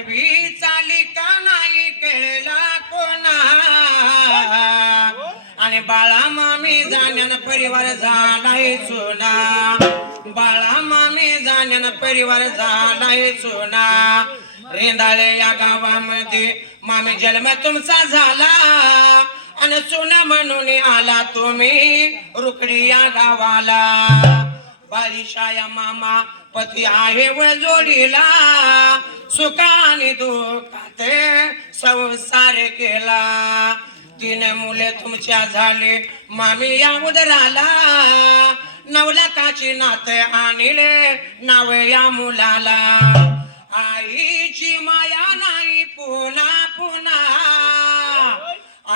आडवी चाली का नाही केला कोणा आणि बाळा मामी जाण्यान परिवार झालाय चुना बाळा मामी जाण्यान परिवार झालाय चुना रेंदाळे या गावामध्ये मामी जन्म तुमचा झाला आणि चुना म्हणून आला तुम्ही रुकडी या गावाला बालिशाया मामा पती आहे व जोडीला सुखाने दुःखात संसार केला 3 मुले तुमच्या झाले मामी या उदराला 9 लाखाची नात आणले नाव या मुलाला आईची माया नाही पुन्हा पुन्हा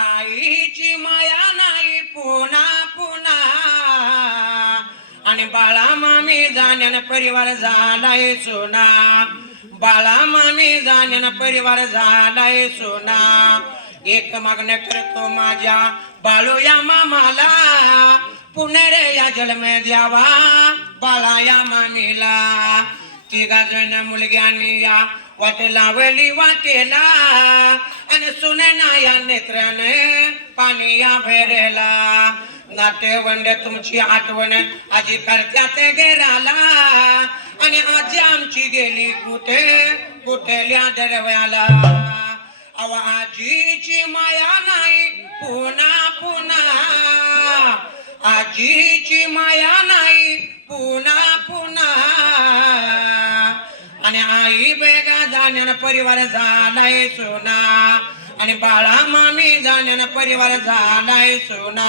आईची माया नाही पुन्हा पुन्हा आणि बाळा मामी जाण्यान परिवार झालाय सोना बाळा मामी जाण्यान परिवार झालाय सोना एक मागणं करतो माझ्या बाळू या मामाला पुनरे या जन्म द्यावा बाळा या मामीला 3 जण मुलग्यानी या वाट लावली वाटेला आणि सुनेना या नेत्राने पाणी या भरेला नातेवंड तुमची आठवण आजी करत्यात गेराला आणि आजी आमची गेली कुठे कुठल्या दरव्याला अव आजीची माया नाही पुन्हा पुन्हा आजीची माया नाही पुन्हा पुन्हा आणि आई बेगा जाण्यान परिवार झालाय सोना आणि बाळा मामी जाण्यान परिवार झालाय सोना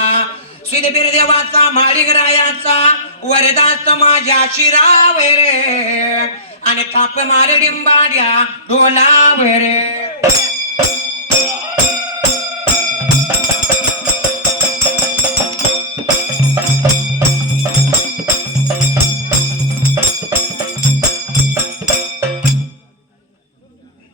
सिद्धबीर देवाचा माळिक रायाचा वरदास माझ्या शिरावे रे आणि ताप मार डिंबाड्या ढोलावे रे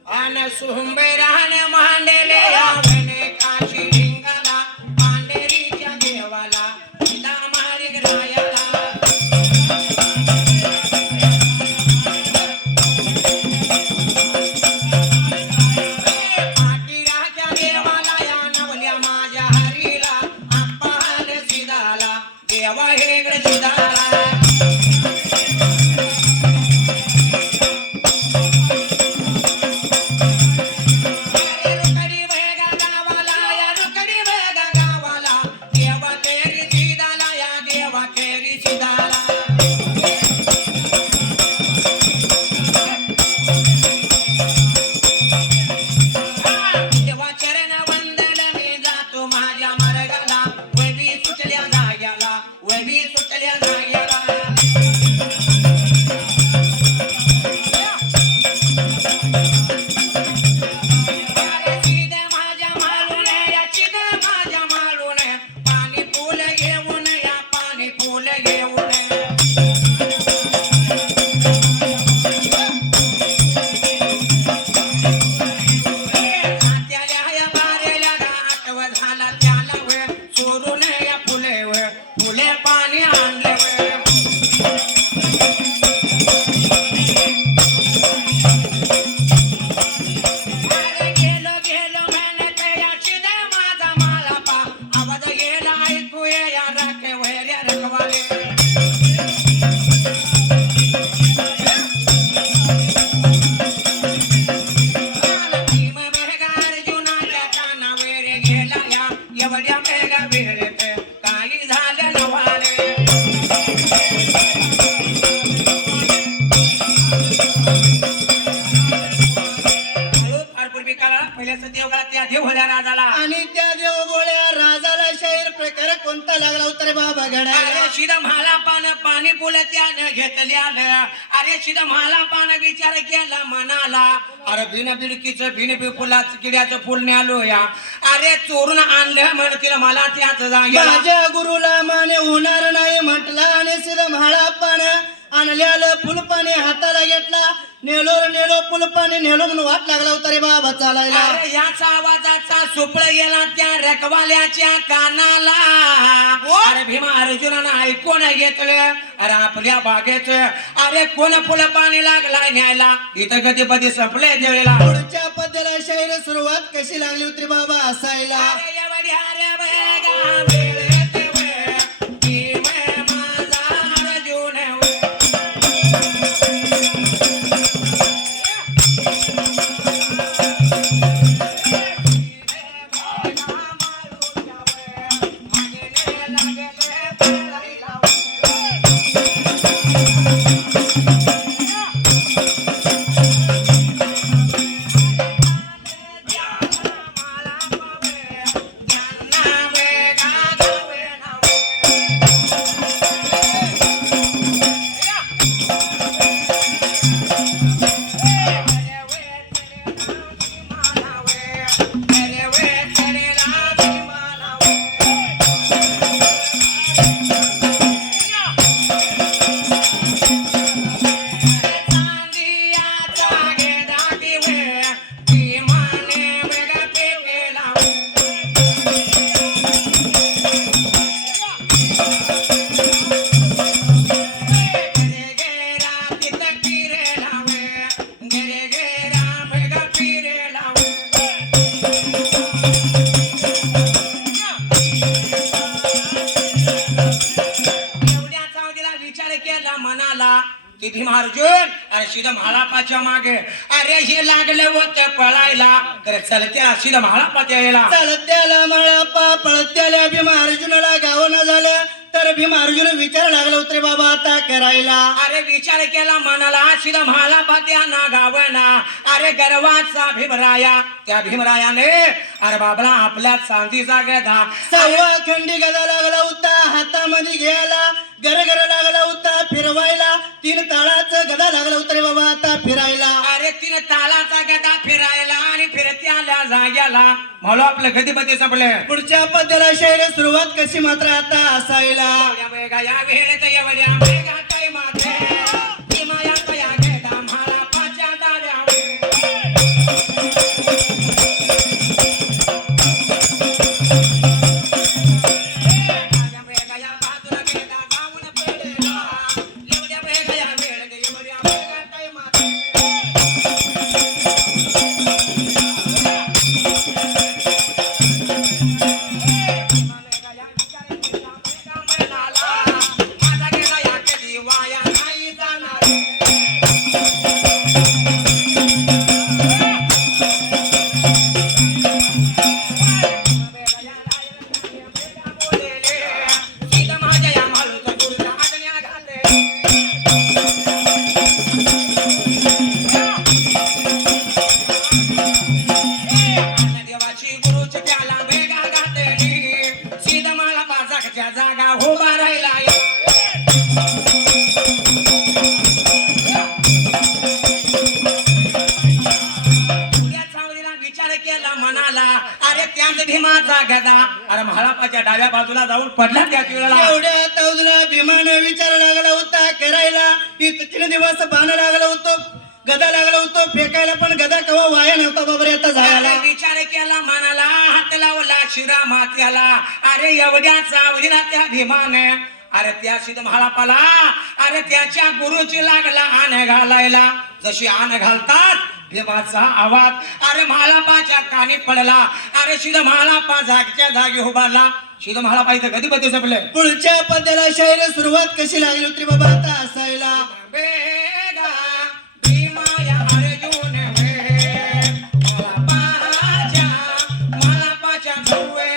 अन सुंबेरान मांडले यावने काशी लिंगाला पांढरीच्या देवाला तिला माळिक रायाला पाटीराच्या देवाला या नवल्या माझ्या हरीला आप्पाले सिदाला देवा हेगड सिदाला आणि त्या देवगोळ्या राजाला शाहीर प्रकार कोणता लागला उत्तर बाबा गड्या अरे शिदा म्हाला पान पाणी बोलत्यानं घेतल्यानं अरे शिदा म्हाला पान विचार केला मनाला अरे बिन बिडकीचं बिन बिपुलाच किड्याचं फुल न्यालो या अरे चोरून आणलं म्हणतील मला त्याच माझ्या गुरुला माने होणार नाही म्हटलं आणि शिदा म्हाला पान आणल्याला फुलपाने हाताला घेतला नेलो पुलपाने नेलो म्हणून वाट लागला होता रे बाबा चालायला. अरे याचा आवाजाचा सुपळ गेला त्या रखवाल्याच्या कानाला. अरे भीमा अर्जुनानं ऐकून घेतलं. अरे आपल्या बागेत अरे कोण फुलं पाणी लागलाय न्यायला. इथं गतीपती संपले देवेला. पुढच्या पद्याला शाहीर सुरुवात कशी लागली होती बाबा असायला. अरे एवढ्या रे वेगा वेळेत वे, भीम माझा अर्जुन वे. की भीम अर्जुन आणि सीधा महालापाच्या मागे. अरे हे लागले होते पळायला तर चलत्या सीधा महालापाच्या यायला. चालत्याला मळापा पळत्याला भीम अर्जुनाला गावना झालं तर भीम अर्जुन विचार लागला होते बाबा आता करायला. अरे विचार केला मनाला सीधा महालापात्या ना गावना. अरे गर्वाचा भीमराया त्या भीमरायाने अरे बाबला आपल्या चांदीचा गदा सव्वा खंडी गदा लागला होता हातामध्ये घ्यायला. गरगर लागला होता फिरवायला. 3 ताळाचं गदा लागला होता रे बाबा आता फिरायला. अरे 3 तालाचा गदा फिरायला आणि फिरत्याला जाग्याला म्हणून आपलं गतीपती संपले. पुढच्या पद्याला शाहीर सुरुवात कशी मात्र आता असायला. एवढ्या वेगा या वेळेत एवढ्या वेगात माथे भीमायाचा या गदा महालापाच्या दाव्यावर. जागा उभा राहिला. विचार केला मनाला. अरे त्याच भीमाचा गदा अरे महालापाच्या डाव्या बाजूला जाऊन पडला त्या वेळेला. एवढ्या तावडीला भीमाने विचार लागला होता करायला. 3 दिवस बाण लागला होतो गदा लागला होतो फेकायला पण गदा कवा वाया नव्हता बाबा आता झाला. विचार केला मनाला हात लावला शिरा मात्याला. अरे एवढ्या चावडीला त्या भीमाने अरे त्या सिद्ध महालापाला अरे त्याच्या गुरुची लागला आण घालायला. जशी आण घालतात भीमाचा आवाज अरे महालापाच्या कानी पडला. अरे सिद्ध महालापा जागच्या जागी उभारला. सिद्ध महालापा इथं गतीपती संपले. पुढच्या पद्याला शाहीर सुरुवात कशी लागली होती बाबा आता असायला. वेगा भीमाया अर्जुन वे महालापाच्या जवळ वे.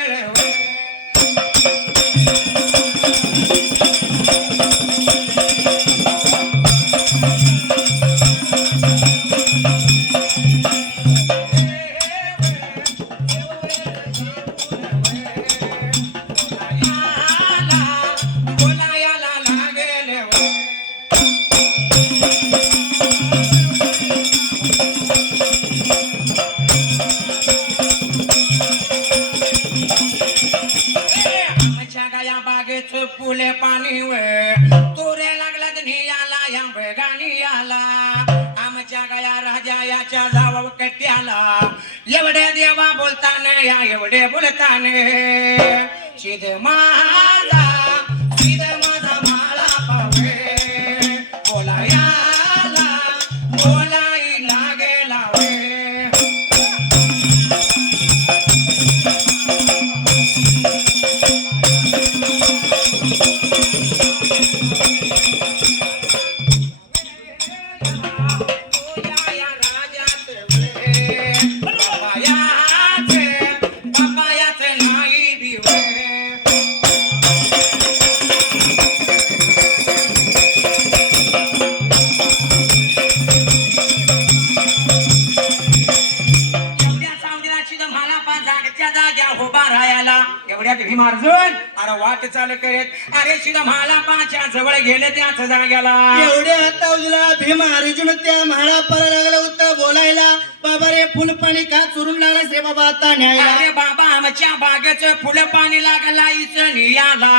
बोलायला लागेल वे. लावाव कट्ट्याला एवढे देवा बोलताना या एवढे बोलताना सिद्ध माझा माळा पावे बोलायाला बोलाई लागे लावे एवढ्यात भीमार्जुन अरे वाट चालू करीत अरे शिदा म्हाला पाच्या जवळ गेले त्याच जाग्याला एवढ्या तावजीला भीम अर्जुन त्या म्हाळापाला लागला होता बोलायला बाबा रे फुल पाणी का चुरून लागलास रे बाबा आता न्यायला अरे बाबा आमच्या बागेचं फुल पाणी लागला नियाला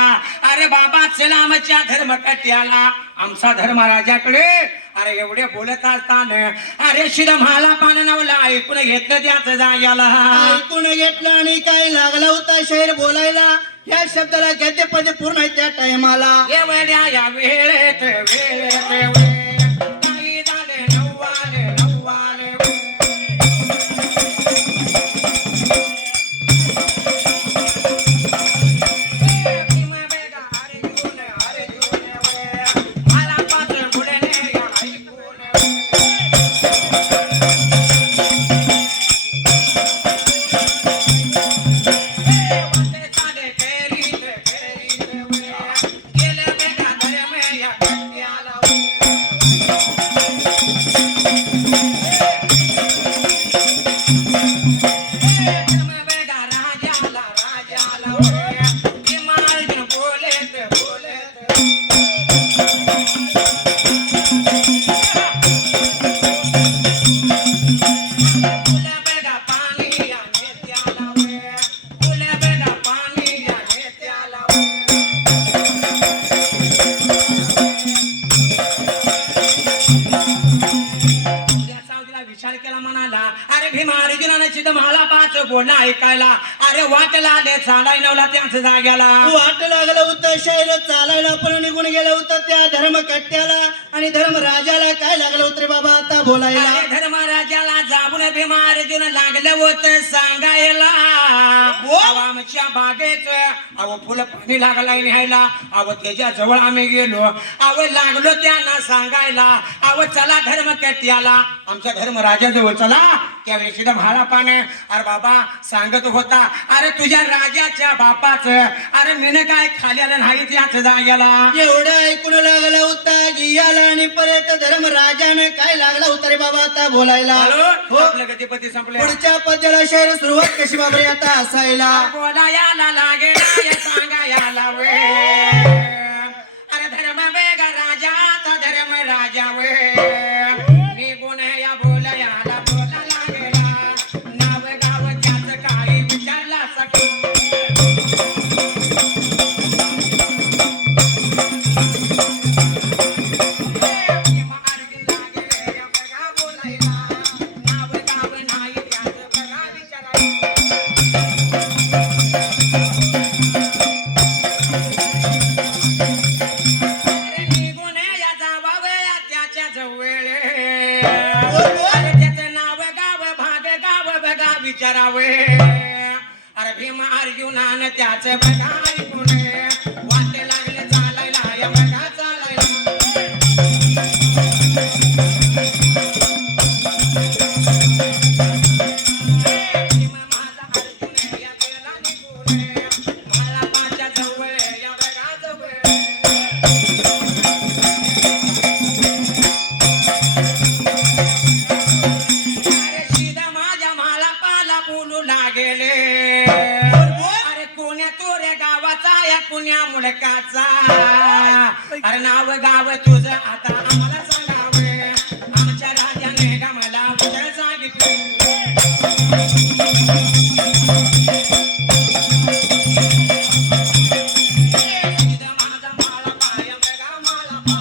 अरे बाबा चला आमच्या धर्म कट्याला आमचा धर्म राजाकडे अरे एवढे बोलत असताना अरे शिदा म्हाला पान नवला ऐकून घेतलं त्याच जाग्याला ऐकून घेतलं आणि काय लागला होता शहर बोलायला या शब्दाला गद्य पदे पूर्ण आहे त्या टायमाला एवढ्या या वेळेत काही झाले नव्वाले मला पाच गुडने या विचार केला म्हणाला अरे भीमा अर्जुनाने सिद्ध म्हाला पाच बोलणं ऐकायला अरे वाट लागले चालाय नवला त्याच जाग्याला वाट लागलं होतं शहर चालायला पण निघून गेलं होतं त्या धर्म कट्ट्याला आणि धर्म राजाला काय लागलं होतं रे बाबा आता बोलायला धर्म राजाला जाऊन भीमा अर्जुन लागलं होतं सांगायला आमच्या बागेत अहो फुल पाणी लागलाय न्यायला अहो त्याच्या जवळ आम्ही गेलो अहो लागलो त्यांना सांगायला अहो चला धर्म कट्ट्याला आमच्या धर्म राजाजवळ चला त्यावेळी सिद्ध म्हाला पाने अरे बाबा सांगत होता अरे तुझ्या राजाच्या बापाच अरे मीन काय खाल्याला नाही त्याच जाग्याला एवढं ऐकून लागला होता गियाला आणि परत धर्म राजाने काय लागला होता रे बाबा आता बोलायला हो आपलं गतिपती संपले पुढच्या पद्याला शहर सुरुवात कशी बाबा रे आता असायला बोलायला लागे सांगायला वे अरे धर्म बेग राजाचा धर्म राजा वे निघून या बोलायला बोला लागेला नाव गाव त्याच काही विचारला सका विचारावे अरे भीमा अर्जुनान त्याच बघा ऐकून वाट लागले चालायला या बघा चालायला भीमा माझा अर्जुन या गेला निघून मला पाच्या जवळ या बघा जवळ पुण्या मुलकाचा अरे नाव गाव तुझं आता आम्हाला सांगावे आमच्या राजाने का मला उदळ सांगितलं माझा माळा पाय बघा माळा पा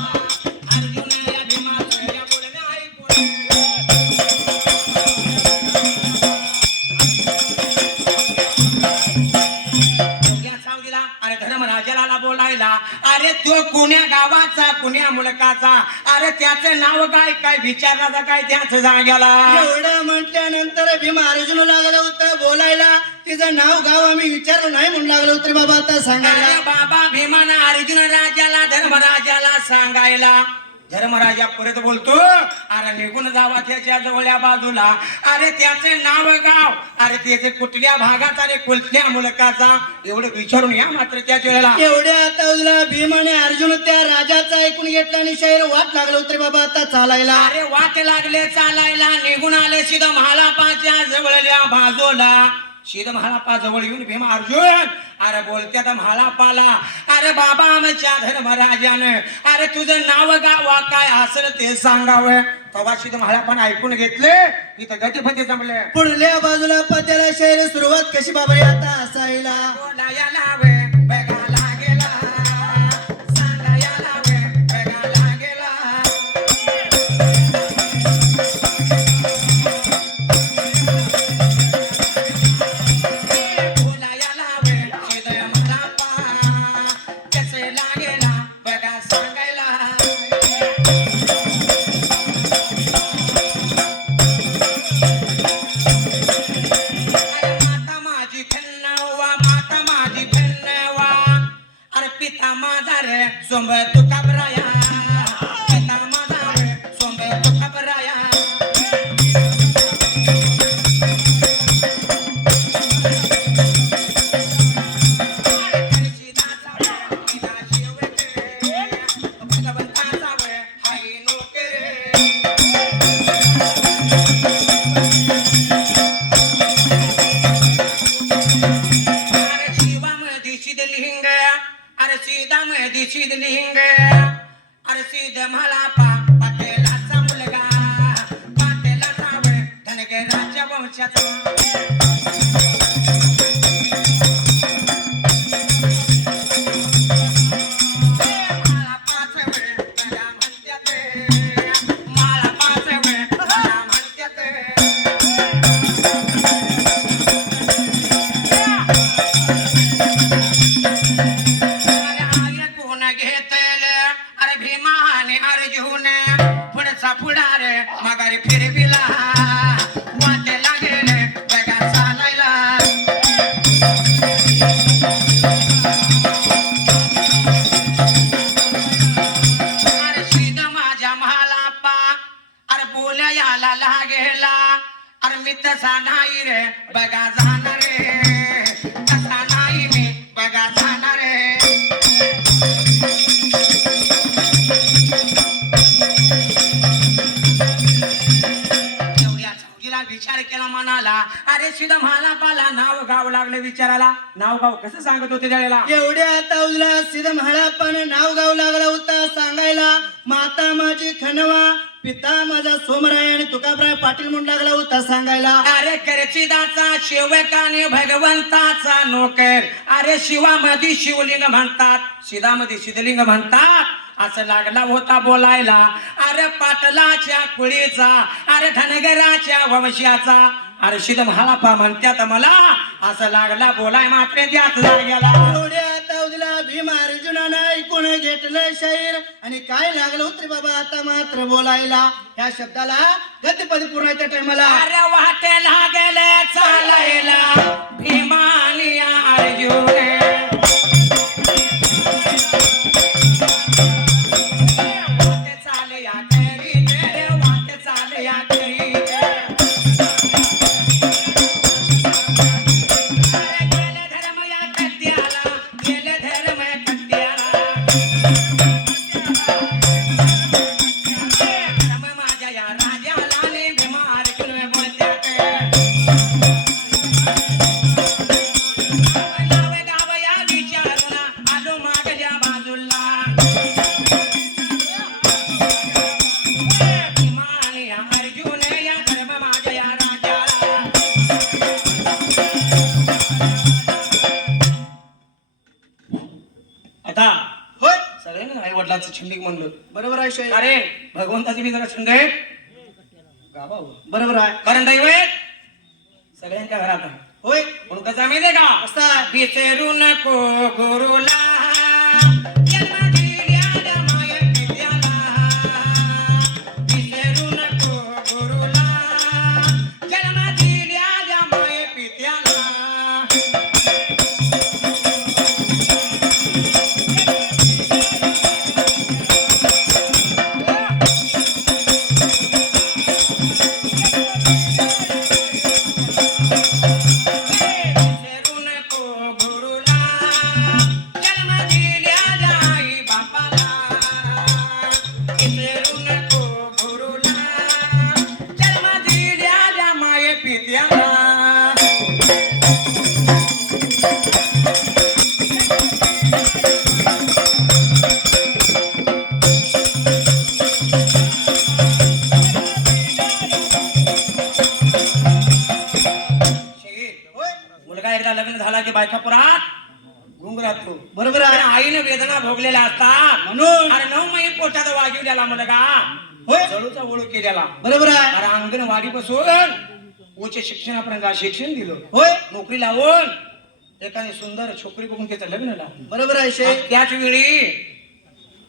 अर्जुन या भीमाचं या बोलणे ऐकून मुलकाचा अरे त्याचं नाव काय काय विचारण्याचा काय त्याच जाग्याला एवढं म्हटल्यानंतर भीम अर्जुन लागला होता बोलायला तिचं नाव गाव आम्ही विचारलं नाही म्हणून लागलो होतं रे बाबा आता अरे सांगायला बाबा भीमानं अर्जुन राजाला धर्मराजाला सांगायला धर्मराजा परत बोलतो अरे निघून जावा त्याच्या जवळच्या बाजूला अरे त्याचे नाव गाव अरे त्याचे कुठल्या भागाचा आणि कुठल्या मुलकाचा एवढं विचारून या मात्र त्याच्या वेळेला एवढ्या आता उजला भीम आणि अर्जुन त्या राजाचा ऐकून घेतला आणि शहर वाट लागलं होतं रे बाबा आता चालायला अरे वाट लागले चालायला निघून आले सीधा महालापाच्या जवळल्या बाजूला सीधा महालापा जवळ येऊन भीम अर्जुन अरे बोलत्यात महालापाला अरे बाबा आमच्या धर्मराजानं अरे तुझं नाव गाव काय असेल ते सांगावं तेव्हा सीधा महालापानं ऐकून घेतले इथं गतीपती जमले पुढल्या बाजूला पत्याला शहर सुरुवात कशी बाबा आता असायला बोलायला वे बघायला गेला सांगायला वे बघायला गेला सोंबे तुका बराया पिता माझा रे सोंबे तुका बराया भगवंताचा वे हाय अरे शिवामध्ये शिदलिंग अरे सीधा मध्ये शिदलिंग अरे सीधा मला पाटेलाचा मुलगा पाटेलाचा वे धनगराच्या वंशाचा पुढारे माघारी फिरविला वाटेला गेले बघा चालायला अरे सीधा माझ्या महालापा अरे बोल्या याला लागेला अरे मी तसा नाही रे बघा जाणार रे तसा नाही मी बघा जाणार रे विचार केला मनाला अरे सीधा महालापाला नाव गाव लागले विचाराला नाव गाव कसं सांगत होते त्यावेळेला एवढ्या आता उजला सीधा महालापानं नाव गाव लागला होता सांगायला माता माझी खनवा पिता माझा सोमराय आणि तुकाबराय पाटील म्हणून लागला होता सांगायला अरे करचिदाचा सेवक आणि भगवंताचा नोकर अरे शिवामध्ये शिवलिंग म्हणतात शिदामध्ये शिदलिंग म्हणतात असं लागला होता बोलायला अरे पाटलाच्या कुळीचा अरे धनगराच्या वंशाचा अरे शिद महालापा म्हणत्यात मला असं लागला बोलाय मात्र त्यात गेला एवढ्या आता उजला भीम अर्जुनानं ऐकून घेतलं शाहीर आणि काय लागलं होतं बाबा आता मात्र बोलायला या शब्दाला गतिपदी पूर्ण त्या टायमाला अरे वाटेला गेले चालायला भीमानी अर्जुन वडिलांचं छंदिक म्हणलं बरोबर आहे शाहीर अरे भगवंताची बी जरा छंद आहे गावा बरोबर आहे कारण दैवत सगळ्यांच्या घरात आहे होय म्हणून कसं माहितीये का असा विसरू नको गुरुला होय मुलगा एकदा लग्न झाला की बायकापुरात गुंग राहतो. बरोबर आणि आहे आईनं वेदना भोगलेल्या असतात म्हणून अरे 9 महिने पोटात वागिवलेला मुलगा होय जळूचा ओळू केलेला. बरोबर आहे अरे अंगणवाडी पासून उच्च शिक्षणापर्यंत शिक्षण दिलं. होय नोकरी लावून एखादी सुंदर छोकरी बघून त्याचं लग्न लावलं. बरोबर आहे आणि शेठ त्याच वेळी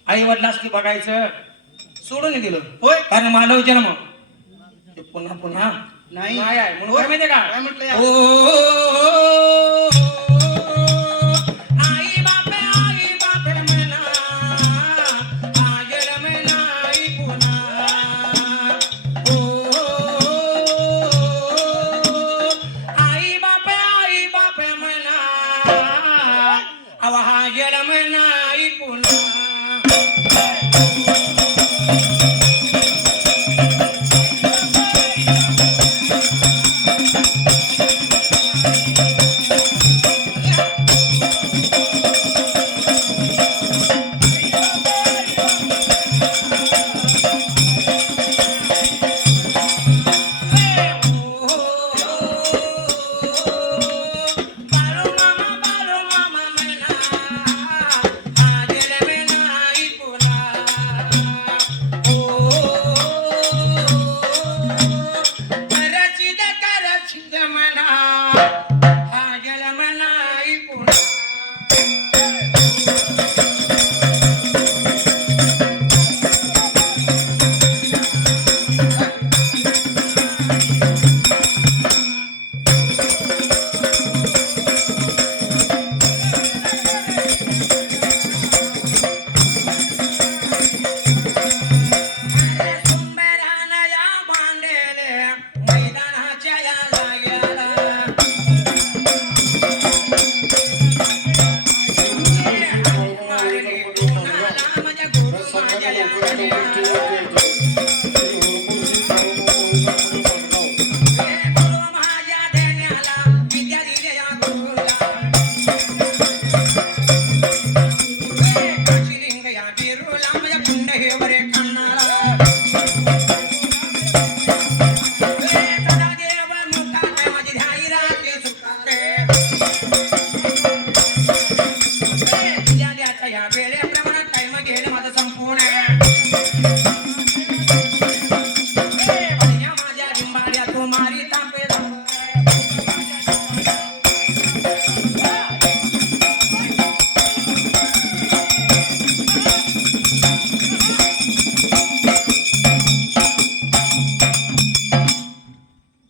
आई वडिलांस की बघायचं सोडून दिलं. होय कारण मानव जन्म ते पुन्हा पुन्हा नाही नाही आहे म्हणून होय. काय माहितीये का काय म्हटलं या? ओ आई बापे म्हणा आजर नाही पुन्हा. ओ आई बापे म्हणा अव हाजर नाही पुन्हा. बाळू मामा म्हणा हाजर नाही पुन्हा. ओ करचिद म्हणा